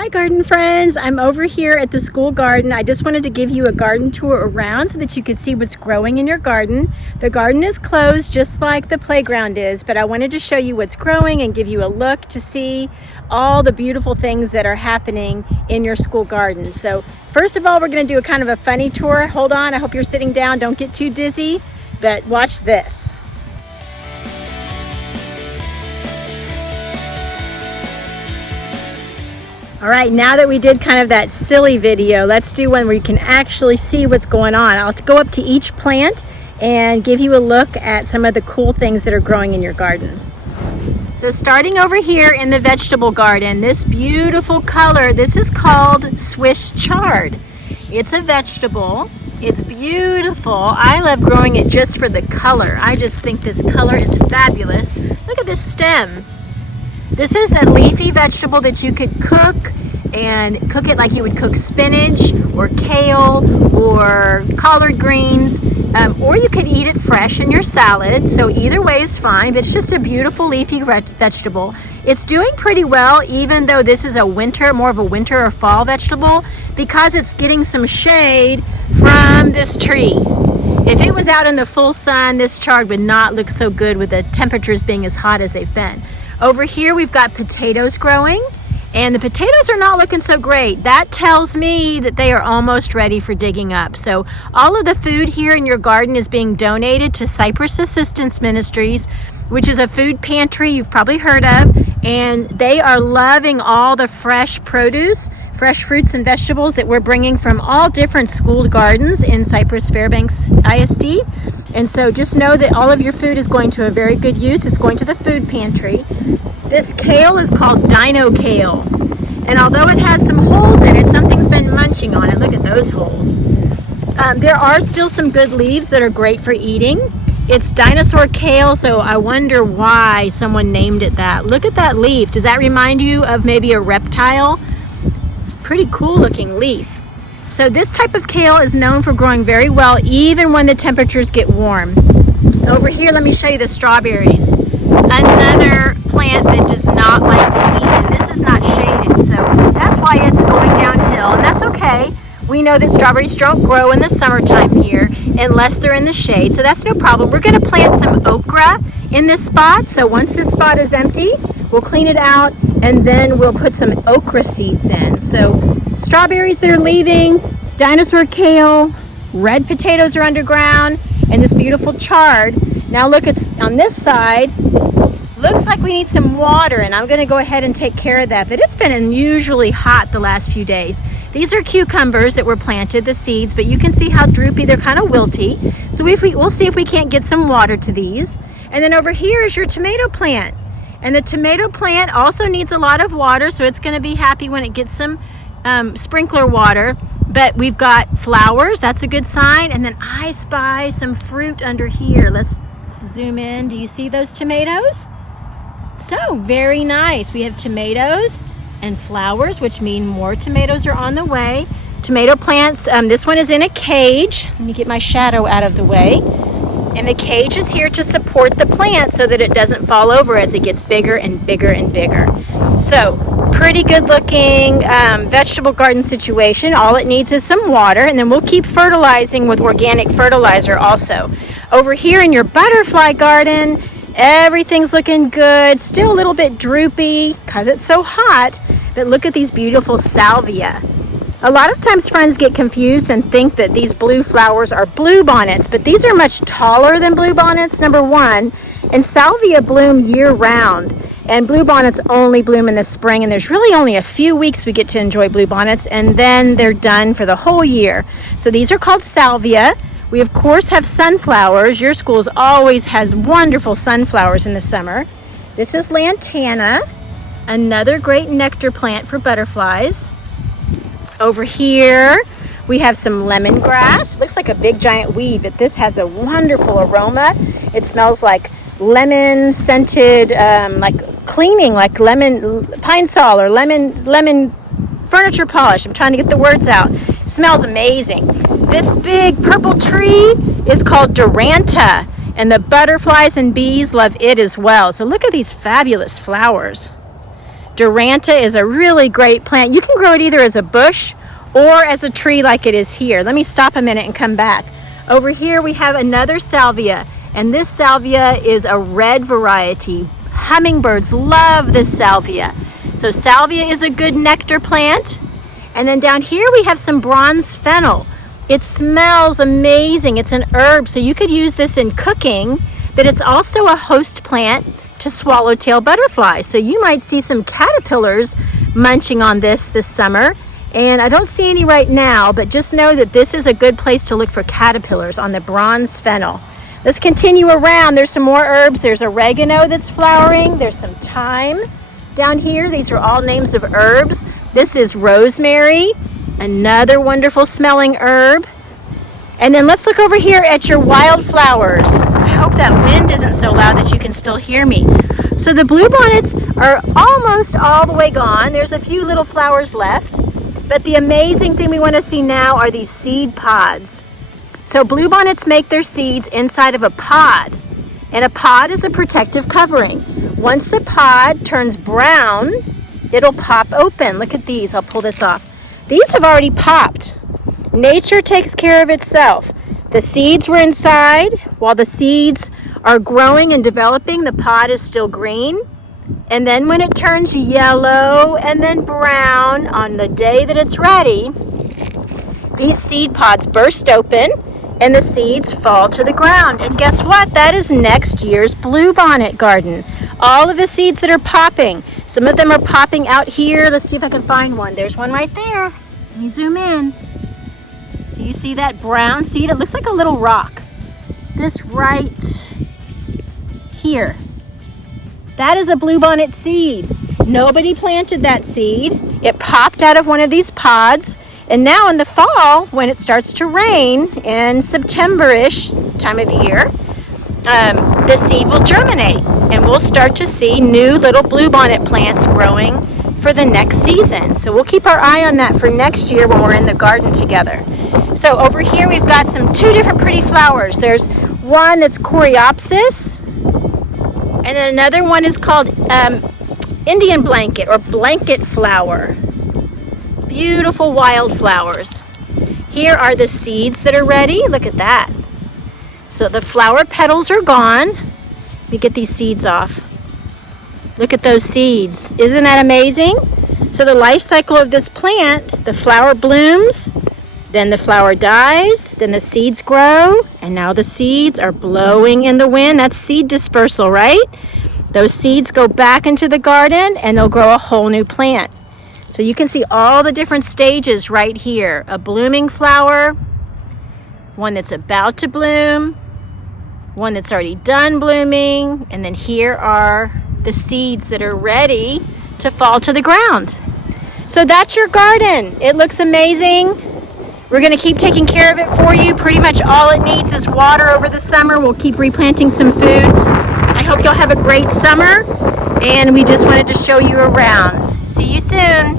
Hi garden friends, I'm over here at the school garden. I just wanted to give you a garden tour around so that you could see what's growing in your garden. The garden is closed just like the playground is, but I wanted to show you what's growing and give you a look to see all the beautiful things that are happening in your school garden. So first of all, we're going to do a kind of a funny tour. Hold on, I hope you're sitting down, don't get too dizzy, but watch this. All right, now that we did kind of that silly video, let's do one where you can actually see what's going on. I'll go up to each plant and give you a look at some of the cool things that are growing in your garden. So starting over here in the vegetable garden, this beautiful color, this is called Swiss chard. It's a vegetable. It's beautiful. I love growing it just for the color. I just think this color is fabulous. Look at this stem. This is a leafy vegetable that you could cook and cook it like you would cook spinach or kale or collard greens, or you could eat it fresh in your salad. So either way is fine, but it's just a beautiful leafy vegetable. It's doing pretty well, even though this is a winter, more of a winter or fall vegetable, because it's getting some shade from this tree. If it was out in the full sun, this chard would not look so good with the temperatures being as hot as they've been. Over here we've got potatoes growing, and the potatoes are not looking so great. That tells me that they are almost ready for digging up. So all of the food here in your garden is being donated to Cypress Assistance Ministries, which is a food pantry you've probably heard of, and they are loving all the fresh produce, fresh fruits and vegetables that we're bringing from all different school gardens in Cypress Fairbanks ISD. And so just know that all of your food is going to a very good use. It's going to the food pantry. This kale is called Dino Kale. And although it has some holes in it, something's been munching on it. Look at those holes. There are still some good leaves that are great for eating. It's Dinosaur Kale, so I wonder why someone named it that. Look at that leaf. Does that remind you of maybe a reptile? Pretty cool looking leaf. So this type of kale is known for growing very well even when the temperatures get warm. Over here, let me show you the strawberries. Another plant that does not like the heat, and this is not shaded, so that's why it's going downhill, and that's okay. We know that strawberries don't grow in the summertime here unless they're in the shade, so that's no problem. We're going to plant some okra in this spot, so once this spot is empty, we'll clean it out and then we'll put some okra seeds in. So strawberries that are leaving, dinosaur kale, red potatoes are underground, and this beautiful chard. Now look, it's on this side. Looks like we need some water, and I'm going to go ahead and take care of that, but it's been unusually hot the last few days. These are cucumbers that were planted, the seeds, but you can see how droopy, they're kind of wilty. So we'll see if we can't get some water to these. And then over here is your tomato plant. And the tomato plant also needs a lot of water, so it's going to be happy when it gets some sprinkler water. But we've got flowers, that's a good sign. And then I spy some fruit under here. Let's zoom in. Do you see those tomatoes? So very nice. We have tomatoes and flowers, which mean more tomatoes are on the way. Tomato plants, this one is in a cage. Let me get my shadow out of the way. And the cage is here to support the plant so that it doesn't fall over as it gets bigger and bigger and bigger. So pretty good looking vegetable garden situation. All it needs is some water, and then we'll keep fertilizing with organic fertilizer also. Over here in your butterfly garden, everything's looking good. Still a little bit droopy because it's so hot, but look at these beautiful salvia. A lot of times friends get confused and think that these blue flowers are bluebonnets, but these are much taller than bluebonnets, number one, and salvia bloom year round, and bluebonnets only bloom in the spring, and there's really only a few weeks we get to enjoy bluebonnets, and then they're done for the whole year. So these are called salvia. We of course have sunflowers. Your school always has wonderful sunflowers in the summer. This is Lantana, another great nectar plant for butterflies. Over here, we have some lemongrass. Looks like a big giant weed, but this has a wonderful aroma. It smells like lemon scented, like cleaning, like lemon pine sol or lemon furniture polish. I'm trying to get the words out. It smells amazing. This big purple tree is called Duranta, and the butterflies and bees love it as well. So look at these fabulous flowers. Duranta is a really great plant. You can grow it either as a bush or as a tree like it is here. Let me stop a minute and come back. Over here we have another salvia, and this salvia is a red variety. Hummingbirds love this salvia. So salvia is a good nectar plant. And then down here we have some bronze fennel. It smells amazing. It's an herb, so you could use this in cooking, but it's also a host plant to swallowtail butterflies. So you might see some caterpillars munching on this summer. And I don't see any right now, but just know that this is a good place to look for caterpillars on the bronze fennel. Let's continue around. There's some more herbs. There's oregano that's flowering. There's some thyme down here. These are all names of herbs. This is rosemary, another wonderful smelling herb. And then let's look over here at your wildflowers. I hope that wind isn't so loud that you can still hear me. So the bluebonnets are almost all the way gone. There's a few little flowers left. But the amazing thing we want to see now are these seed pods. So bluebonnets make their seeds inside of a pod. And a pod is a protective covering. Once the pod turns brown, it'll pop open. Look at these. I'll pull this off. These have already popped. Nature takes care of itself. The seeds were inside. While the seeds are growing and developing, the pod is still green. And then when it turns yellow and then brown on the day that it's ready, these seed pods burst open and the seeds fall to the ground. And guess what? That is next year's bluebonnet garden. All of the seeds that are popping. Some of them are popping out here. Let's see if I can find one. There's one right there. Let me zoom in. Do you see that brown seed? It looks like a little rock. This right here. That is a bluebonnet seed. Nobody planted that seed. It popped out of one of these pods. And now in the fall, when it starts to rain in September-ish time of year, the seed will germinate. And we'll start to see new little bluebonnet plants growing for the next season. So we'll keep our eye on that for next year when we're in the garden together. So over here we've got two different pretty flowers. There's one that's coreopsis. And then another one is called Indian blanket or blanket flower. Beautiful wildflowers. Here are the seeds that are ready. Look at that. So the flower petals are gone. Let me get these seeds off. Look at those seeds. Isn't that amazing? So the life cycle of this plant, the flower blooms, then the flower dies, then the seeds grow, and now the seeds are blowing in the wind. That's seed dispersal, right? Those seeds go back into the garden and they'll grow a whole new plant. So you can see all the different stages right here. A blooming flower, one that's about to bloom, one that's already done blooming, and then here are the seeds that are ready to fall to the ground. So that's your garden. It looks amazing. We're going to keep taking care of it for you. Pretty much all it needs is water over the summer. We'll keep replanting some food. I hope you'll have a great summer, and we just wanted to show you around. See you soon.